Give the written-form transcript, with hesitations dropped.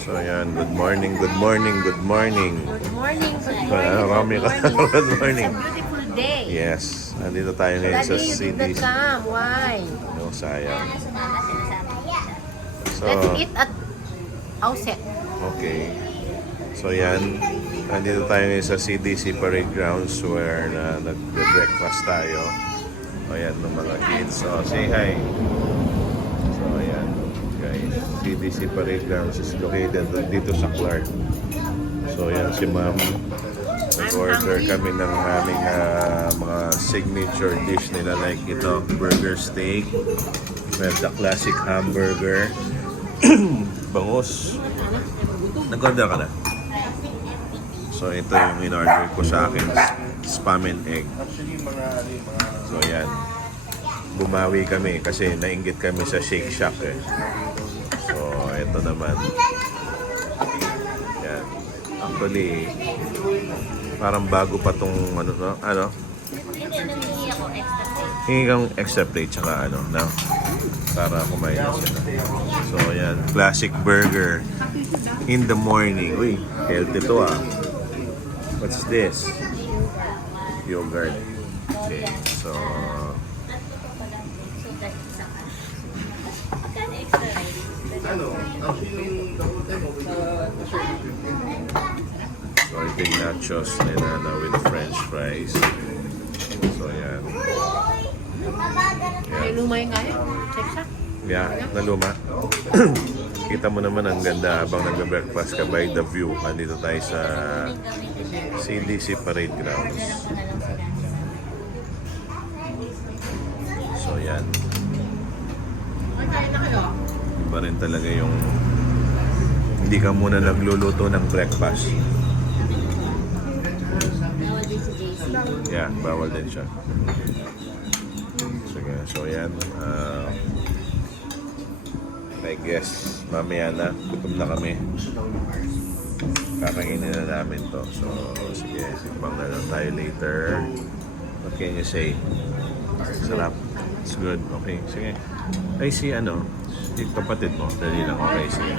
So ayan, good morning, good morning, good morning. Good morning, good Rami ka. Good morning. It's a beautiful day. Yes, nandito tayo ngayon sa Daddy, you did not CDC. come. Why? No, sayang. So, Let's eat at outset. okay. So yan, nandito tayo ngayon sa CDC Parade Grounds where nag-breakfast tayo. O yan, ng mga kids. So, say hi. So, ayan, guys. CDC Parade Grounds is located dito sa Clark. So, yan si ma'am. Nag-order kami ng aming mga signature dish nila like ito, burger steak. We have the classic hamburger. Bangus. Nag-order ka na? So, ito yung in-order ko sa akin. Spam and egg. So, yan. Bumawi kami kasi nainggit kami sa Shake Shack eh. So, ito naman. Yan. Actually, parang bago pa tong ano? Hingi kang extra plate tsaka na? Para kumain na sila. So, yan. Classic burger in the morning. Uy, healthy to ah. What's this? Yogurt. Okay, so... So, ito yung nachos nila with french fries. So, yan. May lumay nga eh. Check siya. Yeah, naluma. Kita mo naman ang ganda habang nag-breakfast ka by the view. Nandito tayo sa CDC Parade Grounds. So yan. Iba rin talaga yung hindi ka muna nagluluto ng breakfast. Yeah, bawal din siya. Sige, so yan. I guess mamaya na, gutom na kami. Kakainin na namin to. So, sige, sikbang na lang tayo later. What can you say? Sarap. It's good. Okay, sige. Ay, si si kapatid mo. Dali lang. Okay, sige.